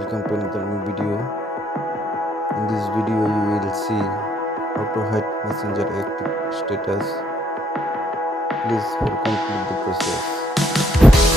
welcome to another new video. In this video you will see how to hide messenger active status. Please for complete the process.